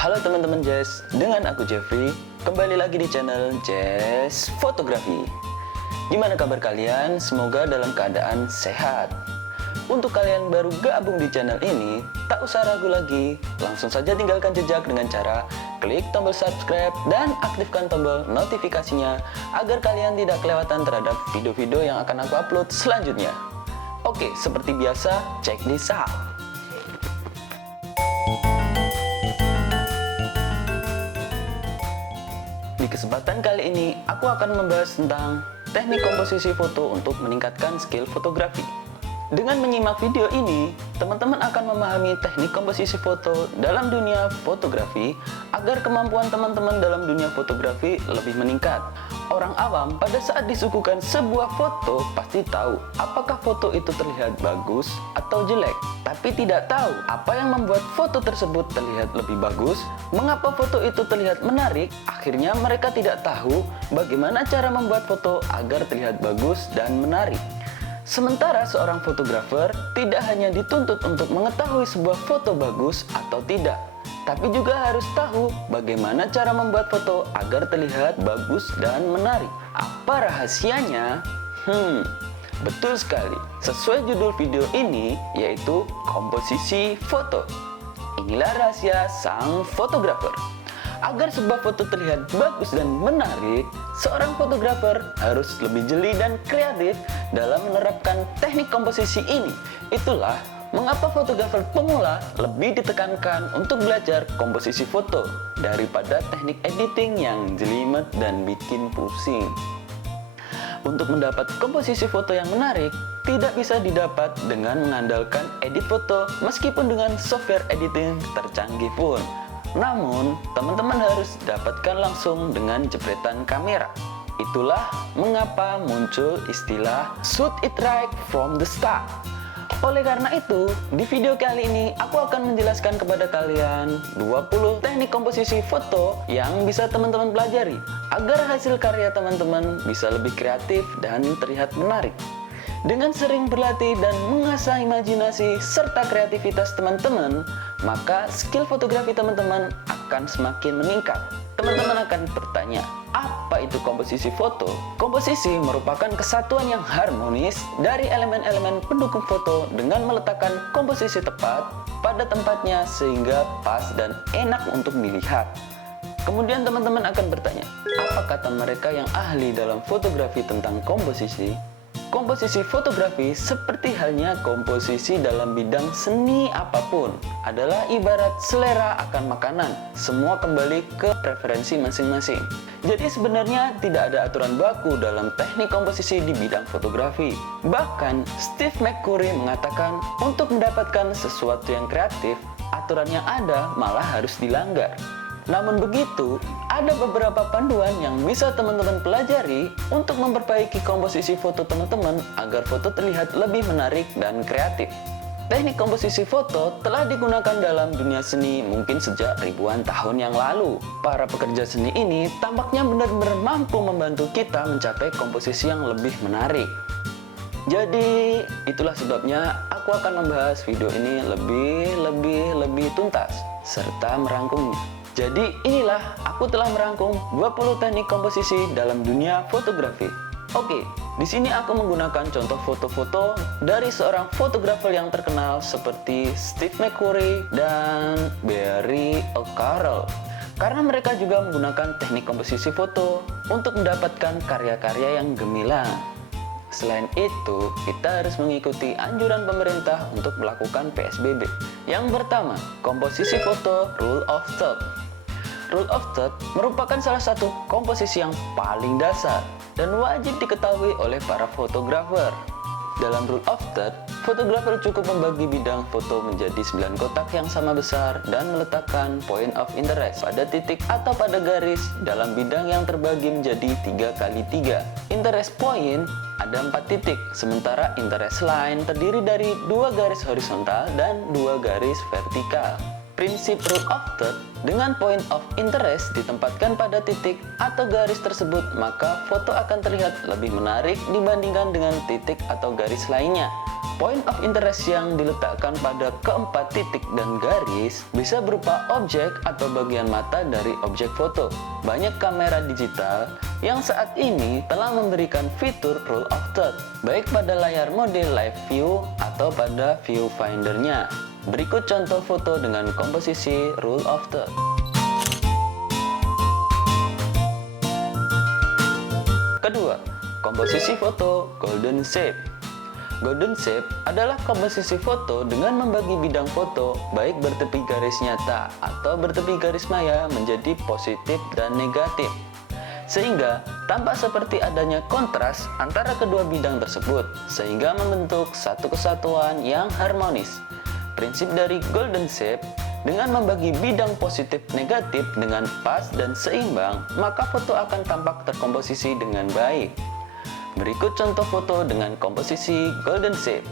Halo teman-teman Jazz, dengan aku Jeffrey, kembali lagi di channel Jazz Fotografi. Gimana kabar kalian? Semoga dalam keadaan sehat. Untuk kalian baru gabung di channel ini, tak usah ragu lagi, langsung saja tinggalkan jejak dengan cara klik tombol subscribe dan aktifkan tombol notifikasinya agar kalian tidak kelewatan terhadap video-video yang akan aku upload selanjutnya. Oke, seperti biasa, check this out. Di kesempatan kali ini, aku akan membahas tentang teknik komposisi foto untuk meningkatkan skill fotografi. Dengan menyimak video ini, teman-teman akan memahami teknik komposisi foto dalam dunia fotografi agar kemampuan teman-teman dalam dunia fotografi lebih meningkat. Orang awam pada saat disuguhkan sebuah foto pasti tahu apakah foto itu terlihat bagus atau jelek, tapi tidak tahu apa yang membuat foto tersebut terlihat lebih bagus, mengapa foto itu terlihat menarik. Akhirnya mereka tidak tahu bagaimana cara membuat foto agar terlihat bagus dan menarik. Sementara seorang fotografer tidak hanya dituntut untuk mengetahui sebuah foto bagus atau tidak, tapi juga harus tahu bagaimana cara membuat foto agar terlihat bagus dan menarik. Apa rahasianya? Betul sekali. Sesuai judul video ini, yaitu komposisi foto. Inilah rahasia sang fotografer. Agar sebuah foto terlihat bagus dan menarik, seorang fotografer harus lebih jeli dan kreatif dalam menerapkan teknik komposisi ini. Itulah mengapa fotografer pemula lebih ditekankan untuk belajar komposisi foto daripada teknik editing yang jelimet dan bikin pusing. Untuk mendapat komposisi foto yang menarik, tidak bisa didapat dengan mengandalkan edit foto meskipun dengan software editing tercanggih pun. Namun, teman-teman harus dapatkan langsung dengan jepretan kamera. Itulah mengapa muncul istilah shoot it right from the start. Oleh karena itu, di video kali ini aku akan menjelaskan kepada kalian 20 teknik komposisi foto yang bisa teman-teman pelajari agar hasil karya teman-teman bisa lebih kreatif dan terlihat menarik. Dengan sering berlatih dan mengasah imajinasi serta kreativitas teman-teman, maka skill fotografi teman-teman akan semakin meningkat. Teman-teman akan bertanya, apa itu komposisi foto? Komposisi merupakan kesatuan yang harmonis dari elemen-elemen pendukung foto dengan meletakkan komposisi tepat pada tempatnya sehingga pas dan enak untuk dilihat. Kemudian teman-teman akan bertanya, apa kata mereka yang ahli dalam fotografi tentang komposisi? Komposisi fotografi seperti halnya komposisi dalam bidang seni apapun adalah ibarat selera akan makanan. Semua kembali ke preferensi masing-masing. Jadi sebenarnya tidak ada aturan baku dalam teknik komposisi di bidang fotografi. Bahkan Steve McCurry mengatakan untuk mendapatkan sesuatu yang kreatif, aturan yang ada malah harus dilanggar. Namun begitu, ada beberapa panduan yang bisa teman-teman pelajari untuk memperbaiki komposisi foto teman-teman agar foto terlihat lebih menarik dan kreatif. Teknik komposisi foto telah digunakan dalam dunia seni mungkin sejak ribuan tahun yang lalu. Para pekerja seni ini tampaknya benar-benar mampu membantu kita mencapai komposisi yang lebih menarik. Jadi, itulah sebabnya aku akan membahas video ini lebih tuntas serta merangkumnya. Jadi inilah aku telah merangkum 20 teknik komposisi dalam dunia fotografi. Oke, di sini aku menggunakan contoh foto-foto dari seorang fotografer yang terkenal seperti Steve McCurry dan Barry O'Carroll. Karena mereka juga menggunakan teknik komposisi foto untuk mendapatkan karya-karya yang gemilang. Selain itu, kita harus mengikuti anjuran pemerintah untuk melakukan PSBB. Yang pertama, komposisi foto Rule of Third. Rule of Third merupakan salah satu komposisi yang paling dasar dan wajib diketahui oleh para fotografer. Dalam Rule of Third, fotografer cukup membagi bidang foto menjadi 9 kotak yang sama besar dan meletakkan point of interest pada titik atau pada garis dalam bidang yang terbagi menjadi 3x3. Interest point ada 4 titik, sementara interest line terdiri dari 2 garis horizontal dan 2 garis vertikal. Prinsip Rule of Third, dengan point of interest ditempatkan pada titik atau garis tersebut, maka foto akan terlihat lebih menarik dibandingkan dengan titik atau garis lainnya. Point of interest yang diletakkan pada keempat titik dan garis bisa berupa objek atau bagian mata dari objek foto. Banyak kamera digital yang saat ini telah memberikan fitur rule of third, baik pada layar mode live view atau pada viewfinder-nya. Berikut contoh foto dengan komposisi rule of third. Kedua, komposisi foto golden shape. Golden shape adalah komposisi foto dengan membagi bidang foto baik bertepi garis nyata atau bertepi garis maya menjadi positif dan negatif, sehingga tampak seperti adanya kontras antara kedua bidang tersebut sehingga membentuk satu kesatuan yang harmonis. Prinsip dari golden shape, dengan membagi bidang positif negatif dengan pas dan seimbang, maka foto akan tampak terkomposisi dengan baik. Berikut contoh foto dengan komposisi golden shape.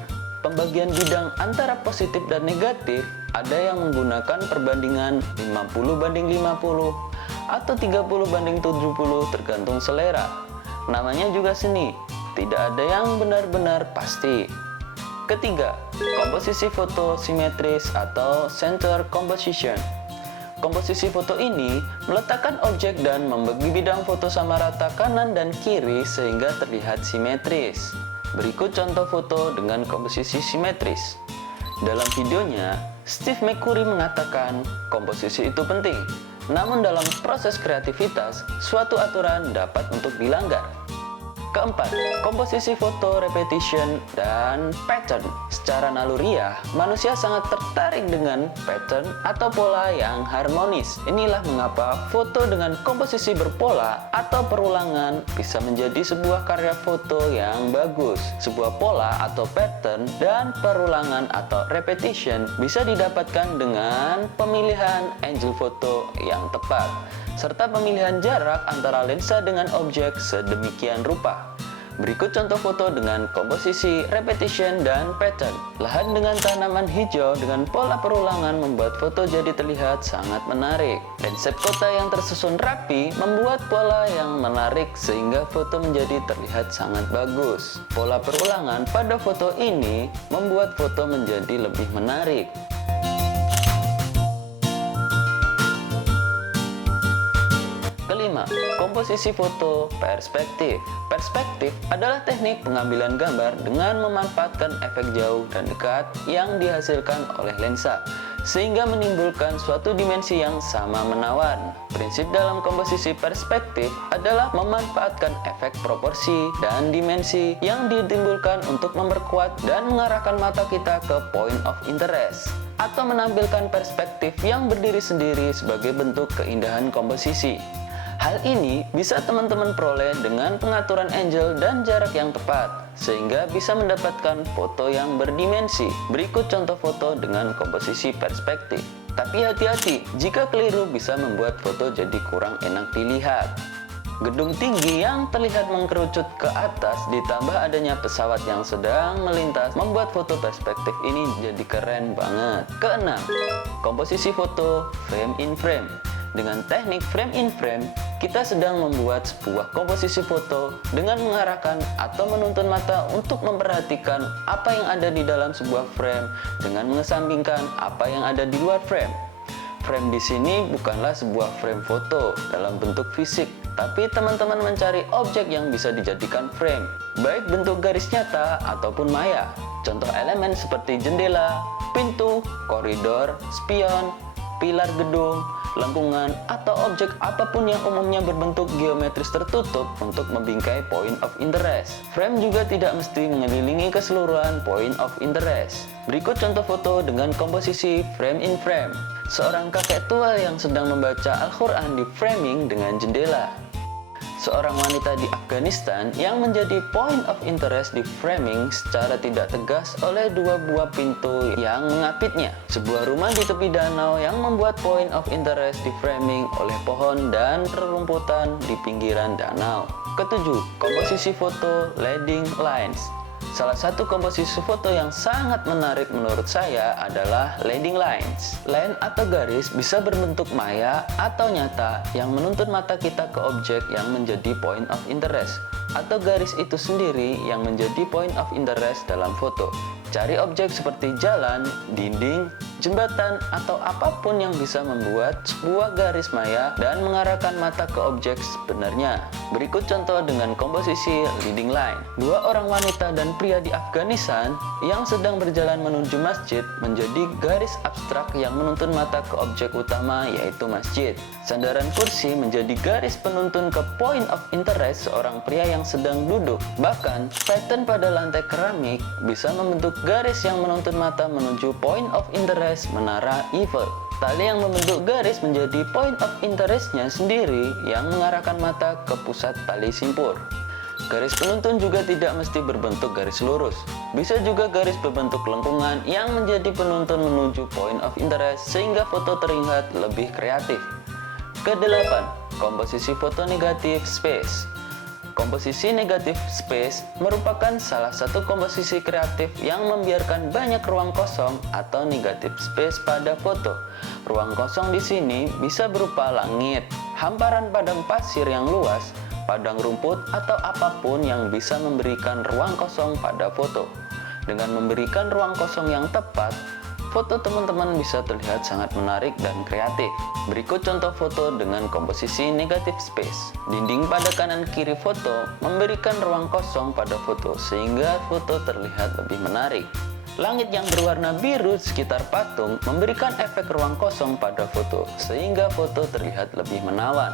Pembagian bidang antara positif dan negatif ada yang menggunakan perbandingan 50/50 atau 30/70 tergantung selera. Namanya juga seni, tidak ada yang benar-benar pasti. Ketiga, komposisi foto simetris atau center composition. Komposisi foto ini meletakkan objek dan membagi bidang foto sama rata kanan dan kiri sehingga terlihat simetris. Berikut contoh foto dengan komposisi simetris. Dalam videonya, Steve McCurry mengatakan komposisi itu penting, namun dalam proses kreativitas, suatu aturan dapat untuk dilanggar. Keempat, komposisi foto, repetition, dan pattern. Secara naluriah, manusia sangat tertarik dengan pattern atau pola yang harmonis. Inilah mengapa foto dengan komposisi berpola atau perulangan bisa menjadi sebuah karya foto yang bagus. Sebuah pola atau pattern dan perulangan atau repetition bisa didapatkan dengan pemilihan angle foto yang tepat, serta pemilihan jarak antara lensa dengan objek sedemikian rupa. Berikut contoh foto dengan komposisi repetition dan pattern. Lahan dengan tanaman hijau dengan pola perulangan membuat foto jadi terlihat sangat menarik. Landscape kota yang tersusun rapi membuat pola yang menarik sehingga foto menjadi terlihat sangat bagus. Pola perulangan pada foto ini membuat foto menjadi lebih menarik. Kelima, komposisi foto perspektif. Perspektif adalah teknik pengambilan gambar dengan memanfaatkan efek jauh dan dekat yang dihasilkan oleh lensa, sehingga menimbulkan suatu dimensi yang sama menawan. Prinsip dalam komposisi perspektif adalah memanfaatkan efek proporsi dan dimensi yang ditimbulkan untuk memperkuat dan mengarahkan mata kita ke point of interest, atau menampilkan perspektif yang berdiri sendiri sebagai bentuk keindahan komposisi. Hal ini bisa teman-teman peroleh dengan pengaturan angle dan jarak yang tepat, sehingga bisa mendapatkan foto yang berdimensi. Berikut contoh foto dengan komposisi perspektif. Tapi hati-hati, jika keliru bisa membuat foto jadi kurang enak dilihat. Gedung tinggi yang terlihat mengkerucut ke atas ditambah adanya pesawat yang sedang melintas membuat foto perspektif ini jadi keren banget. Keenam, komposisi foto frame in frame. Dengan teknik frame in frame, kita sedang membuat sebuah komposisi foto dengan mengarahkan atau menuntun mata untuk memperhatikan apa yang ada di dalam sebuah frame dengan mengesampingkan apa yang ada di luar frame. Frame di sini bukanlah sebuah frame foto dalam bentuk fisik, tapi teman-teman mencari objek yang bisa dijadikan frame, baik bentuk garis nyata ataupun maya. Contoh elemen seperti jendela, pintu, koridor, spion, pilar gedung, lengkungan, atau objek apapun yang umumnya berbentuk geometris tertutup untuk membingkai point of interest. Frame juga tidak mesti mengelilingi keseluruhan point of interest. Berikut contoh foto dengan komposisi frame in frame. Seorang kakek tua yang sedang membaca Al-Quran di framing dengan jendela. Seorang wanita di Afghanistan yang menjadi point of interest di framing secara tidak tegas oleh dua buah pintu yang mengapitnya. Sebuah rumah di tepi danau yang membuat point of interest di framing oleh pohon dan rerumputan di pinggiran danau. Ketujuh, komposisi foto leading lines. Salah satu komposisi foto yang sangat menarik menurut saya adalah leading lines. Line atau garis bisa berbentuk maya atau nyata yang menuntun mata kita ke objek yang menjadi point of interest, atau garis itu sendiri yang menjadi point of interest dalam foto. Cari objek seperti jalan, dinding, jembatan, atau apapun yang bisa membuat sebuah garis maya dan mengarahkan mata ke objek sebenarnya. Berikut contoh dengan komposisi leading line. Dua orang wanita dan pria di Afghanistan yang sedang berjalan menuju masjid menjadi garis abstrak yang menuntun mata ke objek utama, yaitu masjid. Sandaran kursi menjadi garis penuntun ke point of interest seorang pria yang sedang duduk. Bahkan, pattern pada lantai keramik bisa membentuk garis yang menuntun mata menuju point of interest Menara Eiffel. Tali yang membentuk garis menjadi point of interest-nya sendiri yang mengarahkan mata ke pusat tali simpur. Garis penuntun juga tidak mesti berbentuk garis lurus. Bisa juga garis berbentuk lengkungan yang menjadi penuntun menuju point of interest sehingga foto terlihat lebih kreatif. Kedelapan, komposisi foto negatif space. Komposisi negatif space merupakan salah satu komposisi kreatif yang membiarkan banyak ruang kosong atau negatif space pada foto. Ruang kosong di sini bisa berupa langit, hamparan padang pasir yang luas, padang rumput, atau apapun yang bisa memberikan ruang kosong pada foto. Dengan memberikan ruang kosong yang tepat, foto teman-teman bisa terlihat sangat menarik dan kreatif. Berikut contoh foto dengan komposisi negatif space. Dinding pada kanan kiri foto memberikan ruang kosong pada foto sehingga foto terlihat lebih menarik. Langit yang berwarna biru sekitar patung memberikan efek ruang kosong pada foto sehingga foto terlihat lebih menawan.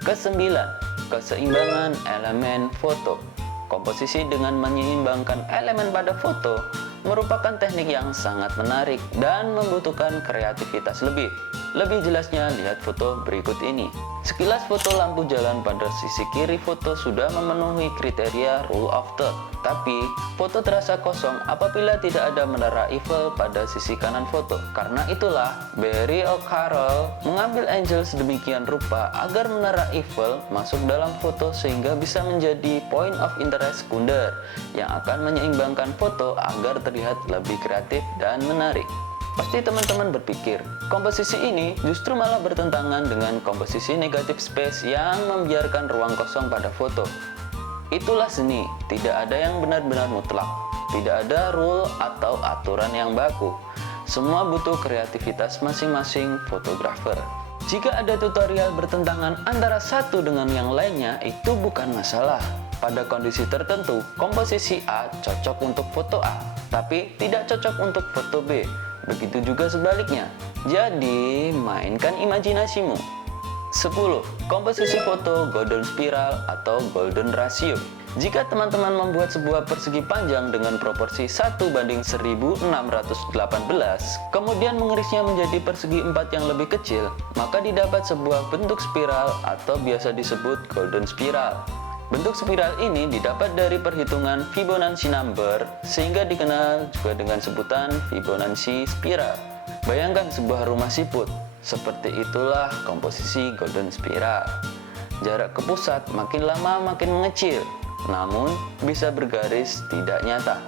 Kesembilan, keseimbangan elemen foto. Komposisi dengan menyeimbangkan elemen pada foto merupakan teknik yang sangat menarik dan membutuhkan kreativitas lebih. Lebih jelasnya, lihat foto berikut ini. Sekilas foto lampu jalan pada sisi kiri foto sudah memenuhi kriteria rule of third. Tapi, foto terasa kosong apabila tidak ada menara Eiffel pada sisi kanan foto. Karena itulah, Barry O'Carroll mengambil angle sedemikian rupa agar menara Eiffel masuk dalam foto sehingga bisa menjadi point of interest sekunder yang akan menyeimbangkan foto agar terlihat lebih kreatif dan menarik. Pasti teman-teman berpikir, komposisi ini justru malah bertentangan dengan komposisi negatif space yang membiarkan ruang kosong pada foto. Itulah seni, tidak ada yang benar-benar mutlak, tidak ada rule atau aturan yang baku. Semua butuh kreativitas masing-masing fotografer. Jika ada tutorial bertentangan antara satu dengan yang lainnya, itu bukan masalah. Pada kondisi tertentu, komposisi A cocok untuk foto A, tapi tidak cocok untuk foto B. Begitu juga sebaliknya. Jadi, mainkan imajinasimu. 10. Komposisi foto golden spiral atau golden ratio. Jika teman-teman membuat sebuah persegi panjang dengan proporsi 1:1618, kemudian mengirisnya menjadi persegi 4 yang lebih kecil, maka didapat sebuah bentuk spiral atau biasa disebut golden spiral. Bentuk spiral ini didapat dari perhitungan Fibonacci number sehingga dikenal juga dengan sebutan Fibonacci spiral. Bayangkan sebuah rumah siput, seperti itulah komposisi golden spiral. Jarak ke pusat makin lama makin mengecil, namun bisa bergaris tidak nyata.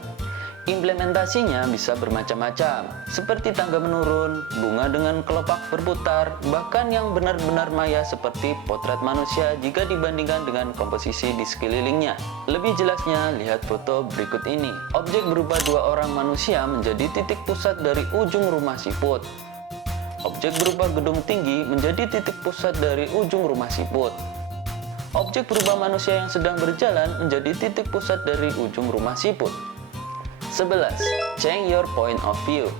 Implementasinya bisa bermacam-macam, seperti tangga menurun, bunga dengan kelopak berputar, bahkan yang benar-benar maya seperti potret manusia jika dibandingkan dengan komposisi di sekelilingnya. Lebih jelasnya, lihat foto berikut ini. Objek berupa dua orang manusia menjadi titik pusat dari ujung rumah siput. Objek berupa gedung tinggi menjadi titik pusat dari ujung rumah siput. Objek berupa manusia yang sedang berjalan menjadi titik pusat dari ujung rumah siput. 11. Change your point of view.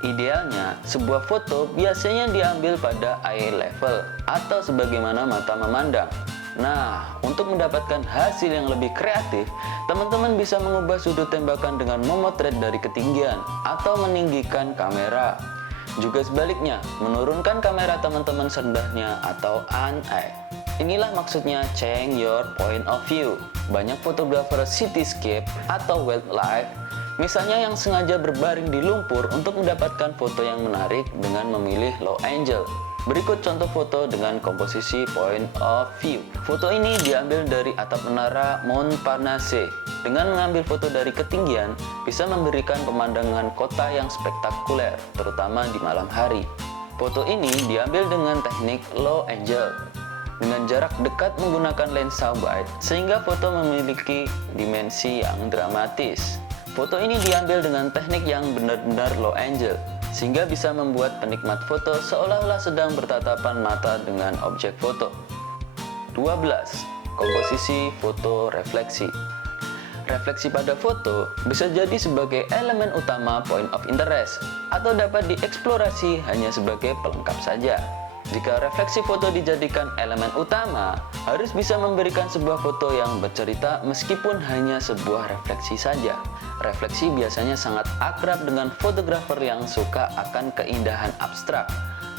Idealnya, sebuah foto biasanya diambil pada eye level atau sebagaimana mata memandang. Nah, untuk mendapatkan hasil yang lebih kreatif, teman-teman bisa mengubah sudut tembakan dengan memotret dari ketinggian atau meninggikan kamera. Juga sebaliknya, menurunkan kamera teman-teman serendahnya atau un-eye. Inilah maksudnya change your point of view. Banyak fotografer cityscape atau wildlife, misalnya yang sengaja berbaring di lumpur untuk mendapatkan foto yang menarik dengan memilih low angle. Berikut contoh foto dengan komposisi point of view. Foto ini diambil dari atap menara Montparnasse. Dengan mengambil foto dari ketinggian, bisa memberikan pemandangan kota yang spektakuler, terutama di malam hari. Foto ini diambil dengan teknik low angle, dengan jarak dekat menggunakan lensa wide, sehingga foto memiliki dimensi yang dramatis. Foto ini diambil dengan teknik yang benar-benar low angle, sehingga bisa membuat penikmat foto seolah-olah sedang bertatapan mata dengan objek foto. 12. Komposisi foto refleksi. Refleksi pada foto bisa jadi sebagai elemen utama point of interest, atau dapat dieksplorasi hanya sebagai pelengkap saja. Jika refleksi foto dijadikan elemen utama, harus bisa memberikan sebuah foto yang bercerita meskipun hanya sebuah refleksi saja. Refleksi biasanya sangat akrab dengan fotografer yang suka akan keindahan abstrak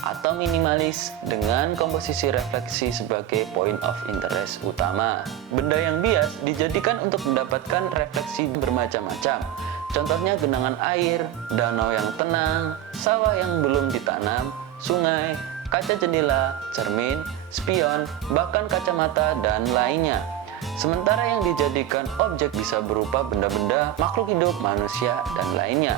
atau minimalis dengan komposisi refleksi sebagai point of interest utama. Benda yang bias dijadikan untuk mendapatkan refleksi bermacam-macam. Contohnya genangan air, danau yang tenang, sawah yang belum ditanam, sungai, kaca jendela, cermin, spion, bahkan kacamata, dan lainnya. Sementara yang dijadikan objek bisa berupa benda-benda, makhluk hidup, manusia, dan lainnya.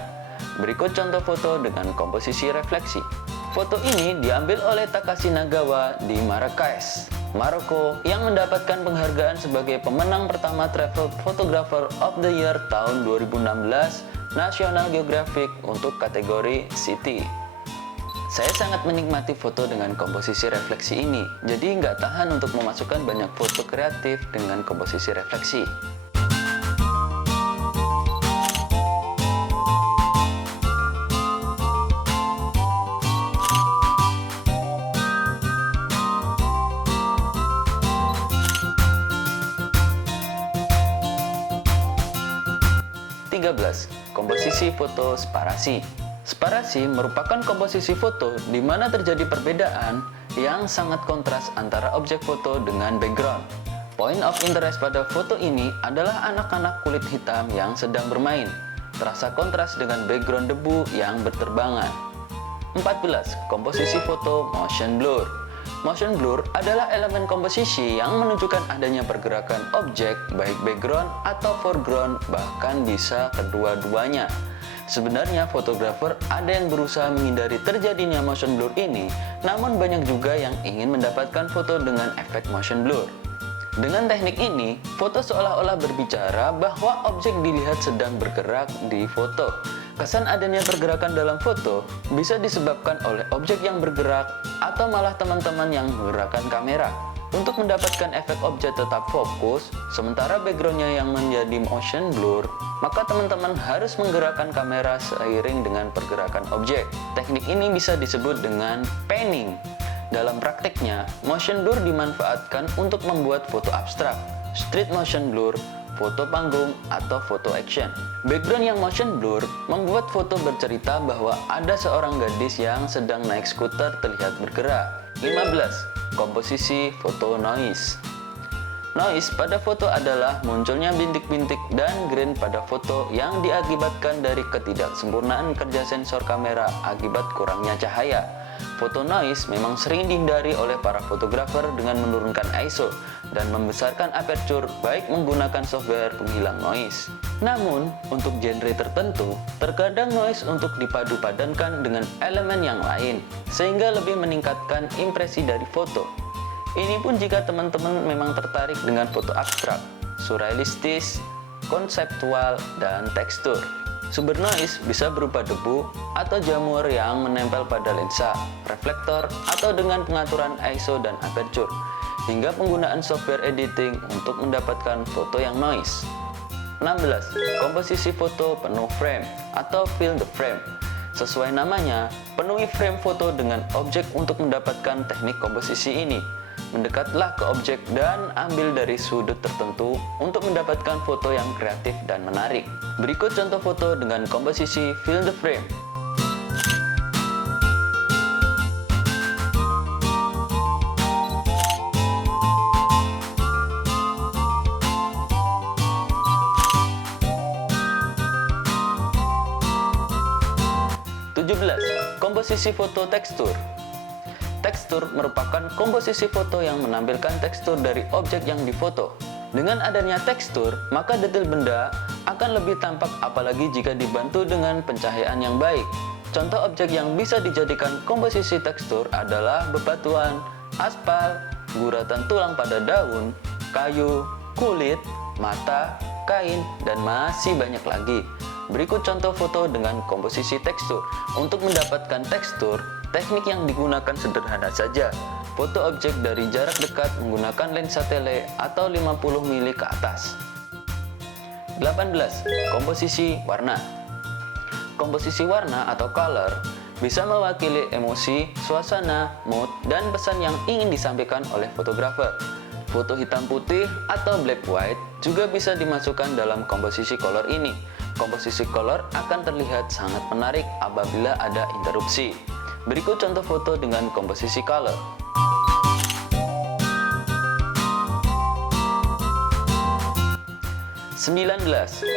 Berikut contoh foto dengan komposisi refleksi. Foto ini diambil oleh Takashi Nagawa di Marrakesh, Maroko, yang mendapatkan penghargaan sebagai pemenang pertama Travel Photographer of the Year tahun 2016 National Geographic untuk kategori City. Saya sangat menikmati foto dengan komposisi refleksi ini, jadi nggak tahan untuk memasukkan banyak foto kreatif dengan komposisi refleksi. Komposisi foto separasi. Separasi merupakan komposisi foto di mana terjadi perbedaan yang sangat kontras antara objek foto dengan background. Point of interest pada foto ini adalah anak-anak kulit hitam yang sedang bermain, terasa kontras dengan background debu yang berterbangan. 14. Komposisi foto motion blur. Motion blur adalah elemen komposisi yang menunjukkan adanya pergerakan objek, baik background atau foreground, bahkan bisa kedua-duanya. Sebenarnya fotografer ada yang berusaha menghindari terjadinya motion blur ini, namun banyak juga yang ingin mendapatkan foto dengan efek motion blur. Dengan teknik ini, foto seolah-olah berbicara bahwa objek dilihat sedang bergerak di foto. Kesan adanya pergerakan dalam foto bisa disebabkan oleh objek yang bergerak atau malah teman-teman yang menggerakkan kamera. Untuk mendapatkan efek objek tetap fokus, sementara backgroundnya yang menjadi motion blur, maka teman-teman harus menggerakkan kamera seiring dengan pergerakan objek. Teknik ini bisa disebut dengan panning. Dalam prakteknya, motion blur dimanfaatkan untuk membuat foto abstrak, street motion blur, foto panggung, atau foto action. Background yang motion blur membuat foto bercerita bahwa ada seorang gadis yang sedang naik skuter terlihat bergerak. 15. Komposisi foto noise. Noise pada foto adalah munculnya bintik-bintik dan grain pada foto yang diakibatkan dari ketidaksempurnaan kerja sensor kamera akibat kurangnya cahaya. Foto noise memang sering dihindari oleh para fotografer dengan menurunkan ISO dan membesarkan aperture baik menggunakan software penghilang noise. Namun, untuk genre tertentu, terkadang noise untuk dipadu-padankan dengan elemen yang lain, sehingga lebih meningkatkan impresi dari foto. Ini pun jika teman-teman memang tertarik dengan foto abstrak, surrealistis, konseptual, dan tekstur. Sumber noise bisa berupa debu atau jamur yang menempel pada lensa, reflektor, atau dengan pengaturan ISO dan aperture, hingga penggunaan software editing untuk mendapatkan foto yang noise. 16. Komposisi foto penuh frame atau fill the frame. Sesuai namanya, penuhi frame foto dengan objek untuk mendapatkan teknik komposisi ini. Mendekatlah ke objek dan ambil dari sudut tertentu untuk mendapatkan foto yang kreatif dan menarik. Berikut contoh foto dengan komposisi fill the frame. Komposisi foto tekstur. Tekstur merupakan komposisi foto yang menampilkan tekstur dari objek yang difoto. Dengan adanya tekstur, maka detail benda akan lebih tampak apalagi jika dibantu dengan pencahayaan yang baik. Contoh objek yang bisa dijadikan komposisi tekstur adalah bebatuan, aspal, guratan tulang pada daun, kayu, kulit, mata, kain, dan masih banyak lagi. Berikut contoh foto dengan komposisi tekstur. Untuk mendapatkan tekstur, teknik yang digunakan sederhana saja. Foto objek dari jarak dekat menggunakan lensa tele atau 50 mili ke atas. 18. Komposisi warna. Komposisi warna atau color bisa mewakili emosi, suasana, mood, dan pesan yang ingin disampaikan oleh fotografer. Foto hitam putih atau black white juga bisa dimasukkan dalam komposisi color ini. Komposisi color akan terlihat sangat menarik apabila ada interupsi. Berikut contoh foto dengan komposisi color. 19.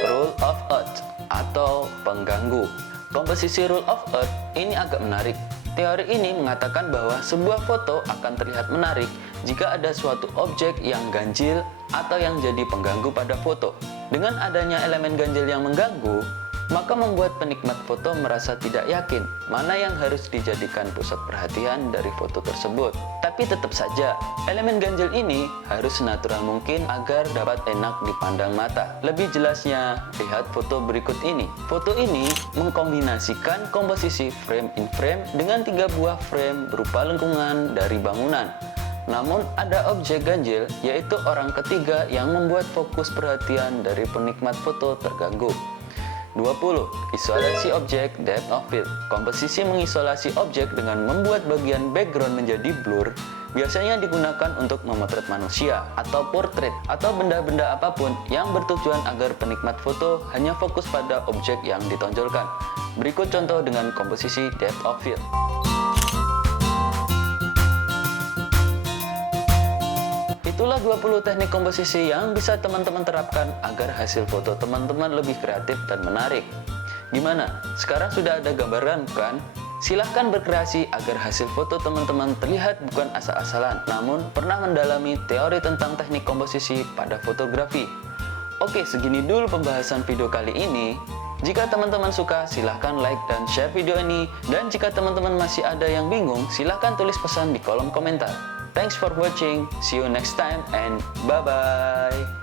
Rule of Earth atau pengganggu. Komposisi rule of Earth ini agak menarik. Teori ini mengatakan bahwa sebuah foto akan terlihat menarik jika ada suatu objek yang ganjil atau yang jadi pengganggu pada foto. Dengan adanya elemen ganjil yang mengganggu, maka membuat penikmat foto merasa tidak yakin mana yang harus dijadikan pusat perhatian dari foto tersebut. Tapi tetap saja, elemen ganjil ini harus senatural mungkin agar dapat enak dipandang mata. Lebih jelasnya, lihat foto berikut ini. Foto ini mengkombinasikan komposisi frame in frame dengan 3 buah frame berupa lengkungan dari bangunan. Namun ada objek ganjil, yaitu orang ketiga yang membuat fokus perhatian dari penikmat foto terganggu. 20. Isolasi objek, depth of field. Komposisi mengisolasi objek dengan membuat bagian background menjadi blur biasanya digunakan untuk memotret manusia atau portrait atau benda-benda apapun yang bertujuan agar penikmat foto hanya fokus pada objek yang ditonjolkan. Berikut contoh dengan komposisi depth of field. Itulah 20 teknik komposisi yang bisa teman-teman terapkan agar hasil foto teman-teman lebih kreatif dan menarik. Gimana? Sekarang sudah ada gambaran bukan? Silahkan berkreasi agar hasil foto teman-teman terlihat bukan asal-asalan, namun pernah mendalami teori tentang teknik komposisi pada fotografi. Oke, segini dulu pembahasan video kali ini. Jika teman-teman suka, silahkan like dan share video ini. Dan jika teman-teman masih ada yang bingung, silahkan tulis pesan di kolom komentar. Thanks for watching, see you next time, and bye-bye.